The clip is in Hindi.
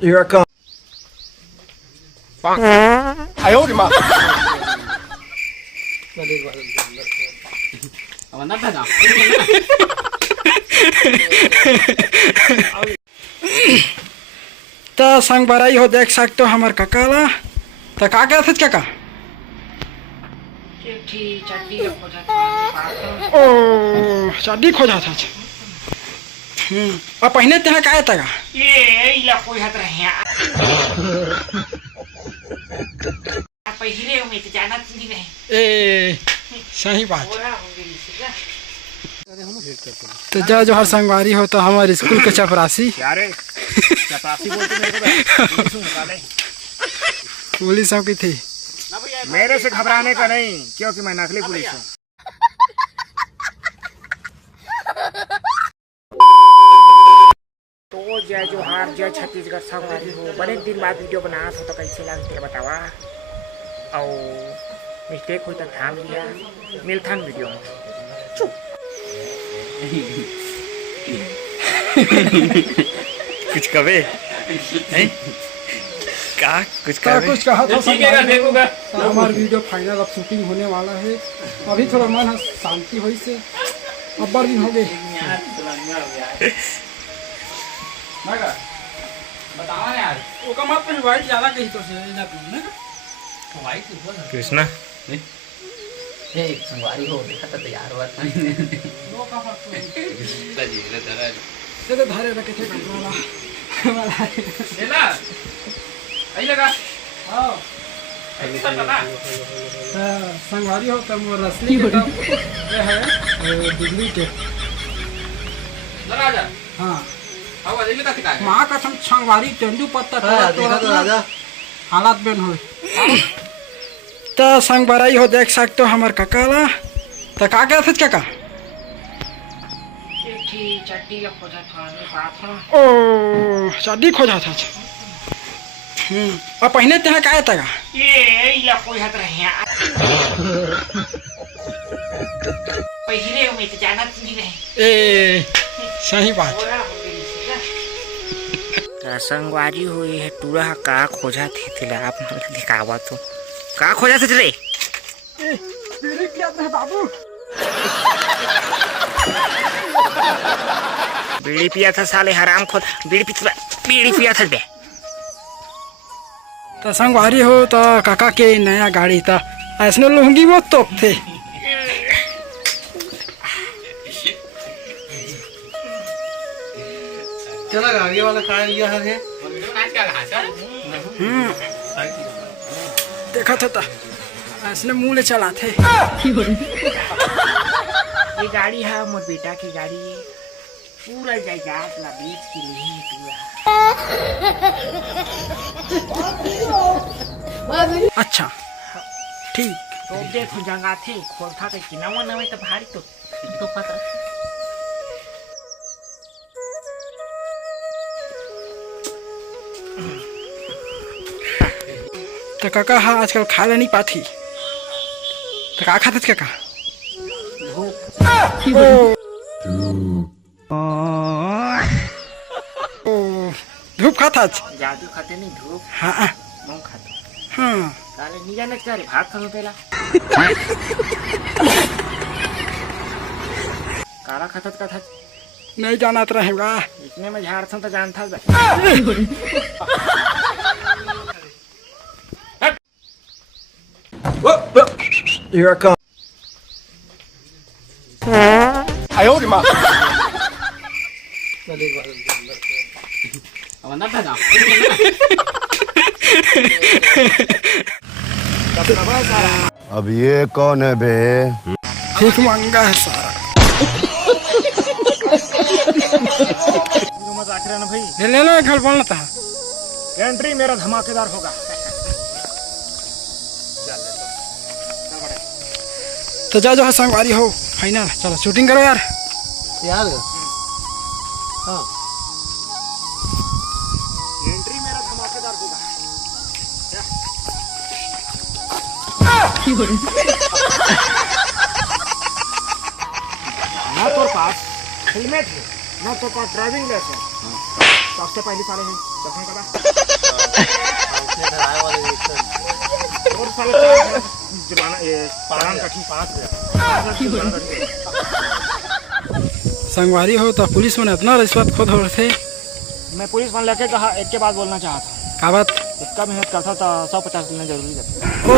Here I come. 哎呦我的妈तो संग बराई हो देख सकते हो हमार काका ला तो का क्या था काका ओ चड्डी खोजा था और पहले तेरा का था ये इला कोई हत रहे हैं पहले में तो जाना नहीं रहे ए सही बात बोरा हो गई तो जो हर संगवारी हो तो हमारे स्कूल के चपरासी यारे चपरासी बोलते मेरे को पुलिस निकाले पुलिस की थी मेरे से घबराने का नहीं क्योंकि मैं नकली पुलिस हूँ तो जय जोहार जय छत्तीसगढ़ संगवारी हो बड़े दिन बाद वीडियो बनाया था तो कैसे लगा तेरे बतावा और मिस्टेक हुई तो ध्यान लिया मिलता है वीडियो में कुछ कहे हैं का कुछ कुछ कहा था तो हमारा वीडियो फाइनल अब शूटिंग होने वाला है अभी थोड़ा मन शांति हुई से अब बार दिन हो गए बतावा यार वो का मत पे वाइट ज्यादा कही तो से ना वाइट हो ना कृष्णा ए संगवारी हो देखा तो तैयार हुआ था नो का फर्क से तो धारे रखे थे वाला लेला आई लगा हां ऐसा लगा संगवारी हो तो मोर रसली के ये है बिजली के लगा जा हां अब ले का सिखा मां का संगवारी तेंदु पत्ता तो हालात बेन हो तो संग बराई हो देख सकते हो हमार काका ला तो का क्या था काका चट्टी ला खोजा था ओ चड्डी खोजा था और पहले तेरा का था ये इला कोई हत रहे हैं पहले में तो जाना नहीं रहे ए सही बात बोरा हो गई संगवारी हुई है टूरा का खोजा थे आप मतलब दिखावा तो का खोजा थे रे तेरे क्या था बाबू बीड़ी पिया था साले हराम खोद बीड़ी पिया था बे तो संगवारी हो तो काका के नया गाड़ी था ऐसने लुंगी वो तोप थे चला आगे वाला कार लिया है देखा था ऐसने मुँह ले चला थे ये गाड़ी है मोर बेटा की गाड़ी है पूरा जायदाद ला बेच के लिए पूरा अच्छा ठीक तो देखो जंगा थे खोलता तो किनावा नवे तो भारी तो पता तो काका हाँ आजकल खा ले नहीं पाती तो का खाते काका धूप खाता जादू खाते नहीं धूप हाँ मूंग खाते हाँ काले नहीं जाने क्या रे भात खाओ पहला काला खाता का था नहीं जाना तो रहेगा इतने में झाड़ था तो जानता Here I come. 哎呦我的妈अब ये कौन है बे? ठीक महंगा है सारा मजाक रहा ना भाई ले लो घर बोलना था एंट्री मेरा धमाकेदार होगा तो जा जो है संगवारी हो फाइनल चलो शूटिंग करो यार यार हाँ एंट्री मेरा धमाकेदार होगा ना तोर पास हेलमेट है ना तो पास ड्राइविंग लाइसेंस सबसे पहली साले है जखन कदा और साले जुर्माना ये चालान कठी 5,000 संगवारी हो तो पुलिस में इतना रिश्वत खुद हो रहे थे। मैं पुलिस वाले लेके कहा एक के बाद बोलना चाहता हूँ। का बात? इसका मेहनत करता था 150 लेना जरूरी है। ओ